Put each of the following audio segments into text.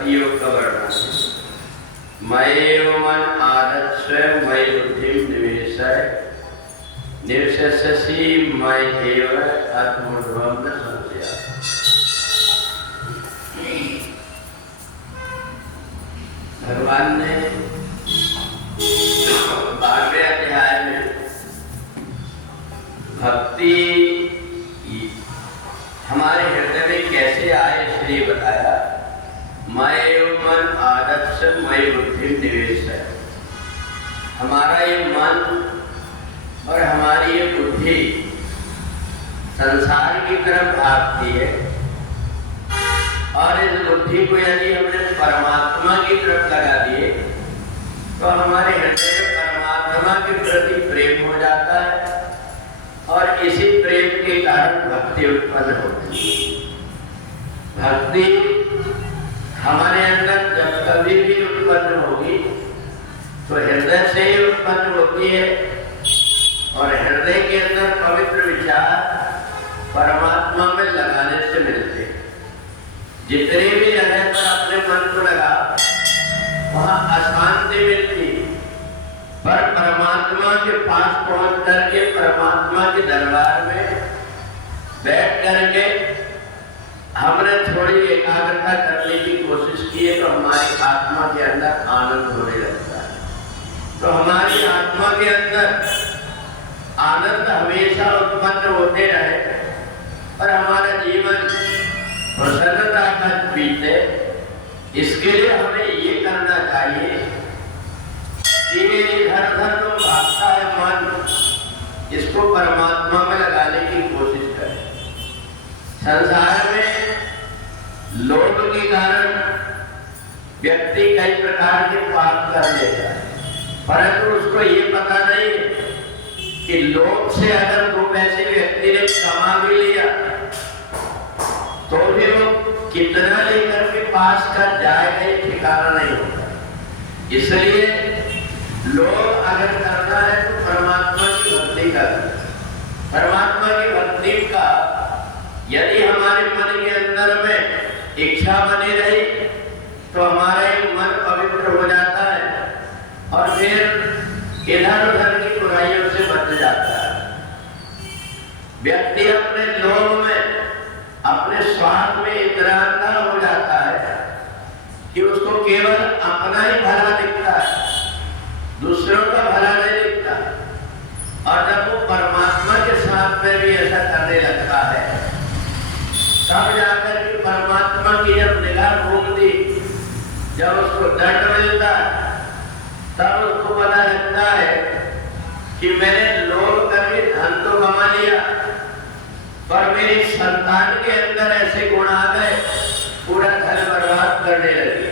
भक्ति योग का वर्णन। मयेव मन आदर्श मयि बुद्धिम निवेशय निर्शस्यसि मय्येव आत्मोद्भवं न संशयः। भगवान ने 12वें अध्याय में भक्ति हमारे हृदय में कैसे आए इसलिए बताया। मयेव मन आदर्श मयि बुद्धि निवेश है। हमारा ये मन और हमारी ये बुद्धि संसार की तरफ भागती है और इस बुद्धि को यदि हमने परमात्मा की तरफ लगा दिए तो हमारे हृदय में परमात्मा के प्रति प्रेम हो जाता है और इसी प्रेम के कारण भक्ति उत्पन्न होती है। भक्ति हमारे अंदर जब कभी भी उत्पन्न होगी तो हृदय से ही उत्पन्न होती है और हृदय के अंदर पवित्र विचार परमात्मा में लगाने से मिलते हैं। जितने भी जगह पर अपने मन को लगा वहां अशांति मिलती, पर परमात्मा के पास पहुंच करके परमात्मा के दरबार में बैठ करके हमने थोड़ी एकाग्रता करने की कोशिश की है तो हमारी आत्मा के अंदर आनंद होने लगता है। तो हमारी आत्मा के अंदर आनंद हमेशा उत्पन्न होते रहे और हमारा जीवन प्रसन्नता का बीते। इसके लिए हमें ये करना चाहिए कि इधर उधर तो भागता है मन, इसको परमात्मा में लगाने की कोशिश करें। संसार में लोभ के कारण व्यक्ति कई प्रकार के पाप कर लेता है, परंतु उसको ये पता नहीं कि लोभ से अगर 2 पैसे व्यक्ति ने कमा भी लिया तो भी वो कितना लेकर के पास कर जाएगा ये ठिकाना नहीं होता। इसलिए लोग अगर करना है तो परमात्मा की भक्ति करना। परमात्मा की भक्ति का यदि हमारे मन के अंदर में इच्छा बनी रही तो हमारा एक मन पवित्र हो जाता है और फिर इधर उधर की बुराइयों से बच जाता है। व्यक्ति अपने लोभ में अपने स्वार्थ में इतना अंधा हो जाता है कि उसको केवल अपना ही भला दिखता है, दूसरों का भला नहीं दिखता। और जब वो परमात्मा के साथ में भी ऐसा करने लगता है तब जाकर के परमात्मा की जब निगाह घूमती, जब उसको दंड मिलता तब उसको पता लगता है कि मैंने लोभ करके धन तो कमा लिया पर मेरी संतान के अंदर ऐसे गुण आ गए पूरा धन बर्बाद करने लगे।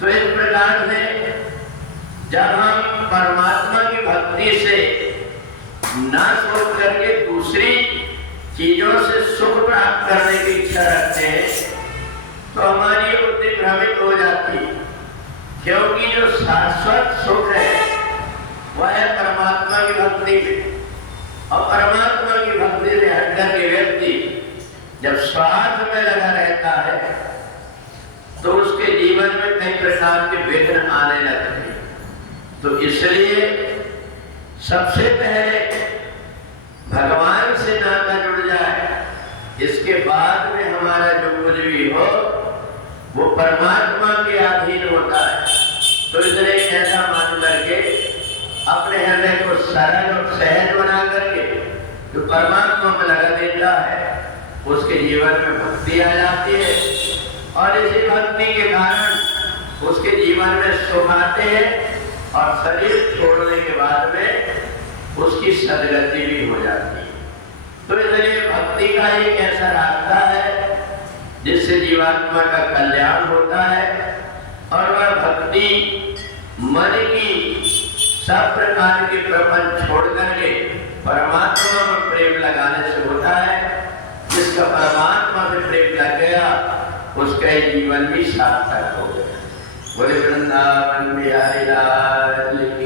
तो इस प्रकार से जब हम परमात्मा की भक्ति से ना सोच करके दूसरी चीजों से सुख प्राप्त करने की इच्छा रखते हैं तो हमारी बुद्धि भ्रमित हो जाती है, क्योंकि जो शाश्वत सुख है वह है परमात्मा की भक्ति में। और परमात्मा की भक्ति से हटकर के व्यक्ति जब स्वार्थ में लगा रहता है तो उसके जीवन में कई प्रकार के विघ्न आने लगते हैं। तो इसलिए सबसे पहले भगवान से नाता जुड़ जाए, इसके बाद में हमारा जो कुछ भी हो वो परमात्मा के अधीन होता है। तो इसलिए ऐसा मान करके अपने हृदय को सरल और सहज बना करके जो परमात्मा में लगा देता है उसके जीवन में भक्ति आ जाती है और इसी भक्ति के कारण उसके जीवन में सुख आते हैं और शरीर छोड़ने के बाद में उसकी सदगति भी हो जाती है। तो इसलिए भक्ति का एक ऐसा रास्ता है जिससे जीवात्मा का कल्याण होता है और वह भक्ति मन की सब प्रकार के प्रपंच छोड़ करके परमात्मा में प्रेम लगाने से होता है। जिसका परमात्मा में प्रेम लग गया उसका जीवन भी सार्थक हो गया। बोले वृंदावन बिहारी लाल की